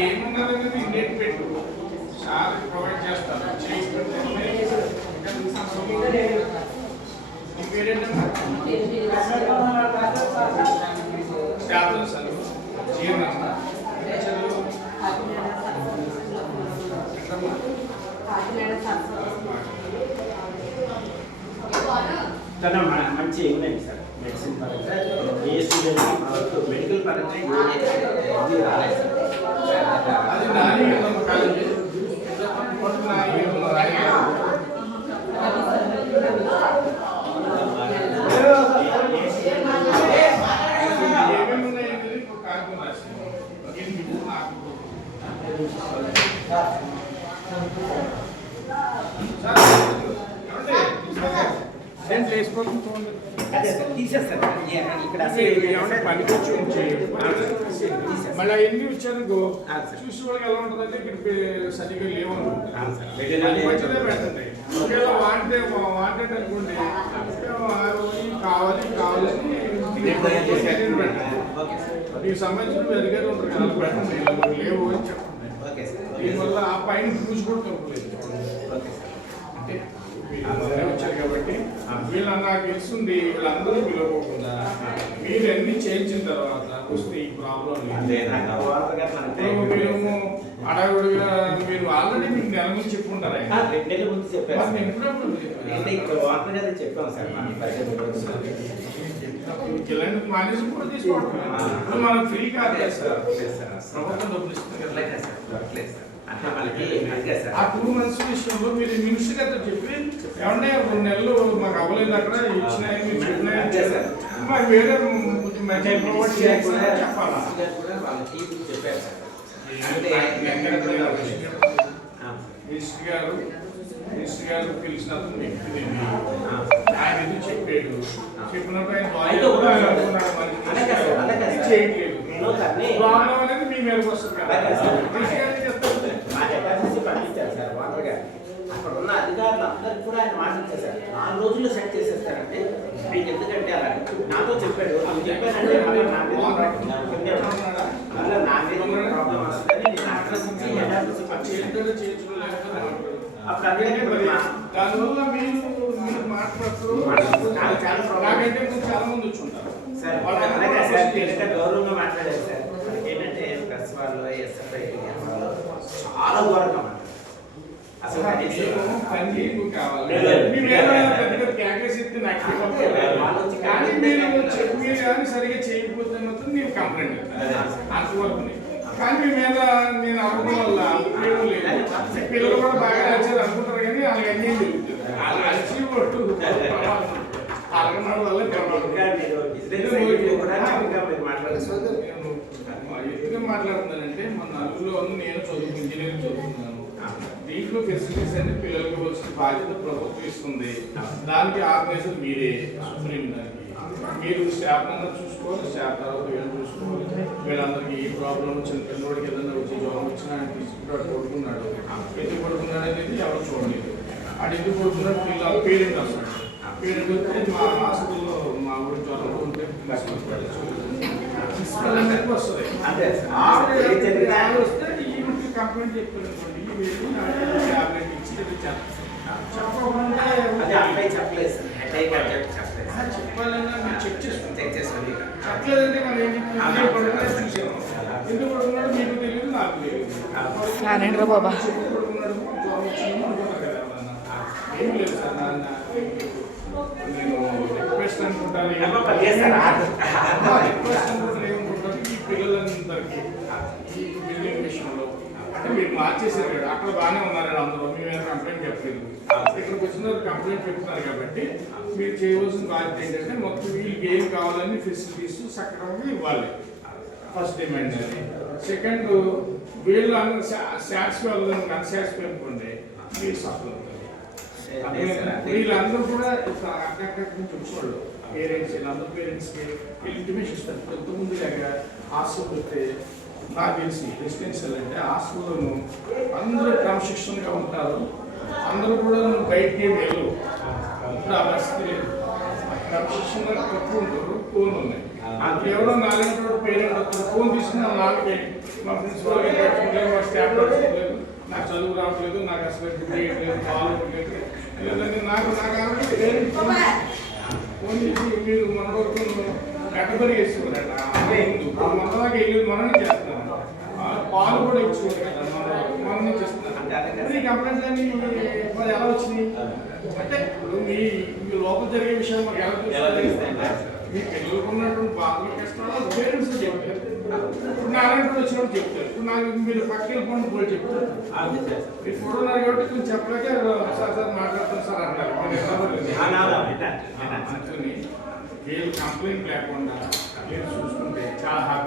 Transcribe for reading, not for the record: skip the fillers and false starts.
ఏమున్నది ఇండేట్ పెట్టు sir provide చేస్తారు మంచి ఉన్నాయి సార్ మెడిసిన్ పరంగా మెడికల్ పరంగా రాలేదు తీసేస్తారు ఇక్కడ పనికొచ్చి మళ్ళీ ఎన్ని వచ్చారు చూసి వాళ్ళకి ఎలా ఉంటుందంటే ఇక్కడ సరిగ్గా లేవు మంచిదే పెట్టండి ఒకవేళ వాంటెడ్ అనుకోండి కావాలి కావాలని మీకు సంబంధించిన అధికారులు ఉంటారు కదా పెట్టండి లేవు అని చెప్పండి దీనివల్ల ఆ పైన చూసి కూడా తప్పలేదు అంటే వచ్చారు కాబట్టి వీళ్ళ నాకు తెలుస్తుంది వీళ్ళందరూ పిలవకుండా మీరు అన్ని చేయించిన తర్వాత వస్తే ఈ ప్రాబ్లం మేము అడవుడుగా మీరు ఆల్రెడీ మీకు నెల ముందు చెప్పుకుంటారా ఇలాంటి మానేసి కూడా తీసుకోవడం మనం ఫ్రీ కాదు సార్ ప్రభుత్వం డబ్బులు ఇస్తుంది ఆ 2 months విషయంలో మీరు మినిస్టర్ గారితో చెప్పి ఏమన్నా 2 నెలలు మాకు అవ్వలేదు అక్కడ ఇచ్చినాయి మీరు చెప్పినాయి మాకు వేరే ప్రొవైడ్ చేయాలి చెప్పాలా మినిస్టర్ గారు పిలిచినప్పుడు వ్యక్తి ఆయన ఎందుకు చెప్పాడు చెప్పినప్పుడు ఆయన చేయట్లేదు ప్రాబ్లం అనేది మీ మీదకి వస్తుంది అక్కడ ఉన్న అధికారులు అందరికి కూడా ఆయన మాట ఇచ్చేసారు 4 రోజుల్లో సెట్ చేసేస్తారంటే మీకు ఎందుకంటే అలా నాతో చెప్పాడు నాకు చెప్పానంటే మళ్ళీ నా మీద ప్రాబ్లం వస్తుందని నేను అడ్రస్ ఇచ్చి దానివల్ల మీరు మాట్లాడుతూ చాలా మంది వచ్చి ఉంటారు సార్ గౌరవంగా మాట్లాడారు సార్ ఏంటంటే ప్రెస్ వాళ్ళు ఎస్ఎఫ్ఐ చాలా ఘోరంగా మాట్లాడారు అసలు సరిగా చేయకపోతే మాత్రం నేను కంప్లైంట్ అంతవరకు కానీ మీ మీద నేను అనుకోవడం వల్ల ఉపయోగం లేదు పిల్లలు కూడా బాగా నచ్చారు అనుకుంటారు కానీ వాళ్ళకి అన్నీ జరుగుతుంది వాళ్ళు అలసి కొట్టు అలగడం వల్ల ఎందుకు మాట్లాడుతున్నానంటే మన నలుగురిలో నేను ఇంజనీరింగ్ చదువుతున్నాను దీంట్లో ఫెసిలిటీస్ అన్ని పిల్లలకి వచ్చిన బాధ్యత ప్రభుత్వం ఇస్తుంది దానికి ఆర్గనైజర్ మీరే సుప్రీం దానికి మీరు స్టాఫ్ అందరూ చూసుకోవాలి స్టాఫ్ తర్వాత వీళ్ళు చూసుకోవాలి వీళ్ళందరికీ ఏ ప్రాబ్లం వచ్చిన పిల్లవాడికి ఏదైనా వచ్చి జ్వరం వచ్చినా ఆయన తీసుకుంటాడు పడుకున్నాడు ఎందుకు పడుకున్నాడు అనేది ఎవరు చూడలేదు అది ఎందుకు పడుకున్నాడు పిల్లల పేరెంట్ వస్తాడు పేరెంట్ వస్తే మా హాస్పిటల్లో మా ఊరి జ్వరం ఉంటే వస్తుంది వస్తే ఈ కంప్లైంట్ చెప్పారు టాబ్లెట్ ఇచ్చి చెప్పకుండా చెప్పాలన్నా చెక్ చేసుకోండి చెప్పలేదంటే మనం ఎందుకు పడుకున్నాడు మీకు తెలియదు నాకు తెలియదు బాబా ఏం లేదు సార్ నేను రిక్వెస్ట్ అనుకుంటాను ఏమనుకుంటాను ఈ పిల్లలందరికీ ఈ బిల్డింగ్ విషయంలో అంటే మీరు మార్చేసారు కదా అక్కడ బాగానే ఉన్నారు అందరూ మేము కంప్లైంట్ చెప్పలేదు ఇక్కడికి వచ్చిన కంప్లైంట్ చెప్తున్నారు కాబట్టి మీరు చేయవలసిన బాధ్యత ఏంటంటే మొత్తం వీళ్ళకి ఏం కావాలని ఫెసిలిటీస్ సక్రమంగా ఇవ్వాలి ఫస్ట్ డిమాండ్ అది సెకండ్ వీళ్ళు సాటిస్ఫై అవ్వలేదు అన్సాటిస్ఫై అనుకోండి మీరు సఫర్ అవుతారు వీళ్ళందరూ కూడా అక్కడక్కడ చూసుకోవాలి పేరెంట్స్ వీళ్ళందరూ పేరెంట్స్కి ఇంటిమేషన్ ఇస్తారు. ఇంతకుముందు లేక హాస్టల్ వస్తే నాకు తెలిసి రెసిడెన్షియల్ అంటే హాస్టల్లోనూ అందరూ క్రమశిక్షణగా ఉంటారు. అందరూ కూడా నువ్వు బయటికి వెళ్ళు. ఇప్పుడు ఆ పరిస్థితి లేదు. క్రమశిక్షణగా తక్కువ ఉంటారు, ఫోన్లు ఉన్నాయి. ఎవరో నాలుగు పేరెంట్ వస్తారు, ఫోన్ తీసుకుని నాలుగే మా ప్రిన్సిపల్ మా స్టాఫ్ లేదు, నాకు చదువు రావట్లేదు, నాకు అసలు చేయట్లేదు, బాగాలేదు లేదంటే నాకు పేరెంట్ ఫోన్ చేసి మీరు మన వరకు కట్టబడి వేసుకోరంట. మనలాగా వెళ్ళి మనమే చేస్తున్నాం. పాలు కూడా ఇచ్చుకోండి కదా, మనమే చేస్తున్నాం. ఈ కంప్లైంట్స్ అన్ని మరి ఎలా వచ్చినాయి అంటే మీ లోపల జరిగే విషయం మాకు ఎలా తెలుస్తుంది? మీ పిల్లలకు ఉన్నటువంటి బాధలు కష్టాలు పేరెంట్స్ చెప్తారు. ఇప్పుడు నా అలాంటి వచ్చినప్పుడు చెప్తారు. ఇప్పుడు నాకు మీరు పక్కన వెళ్ళిపోండి కూడా చెప్తారు. మీరు ఫోటో ఉన్నారు కాబట్టి కొంచెం చెప్పలేక సార్ సార్ మాట్లాడతాను సార్ అంటారు. వీళ్ళు కంప్లైంట్ లేకుండా మీరు చూసుకుంటే చాలా హ్యాపీ.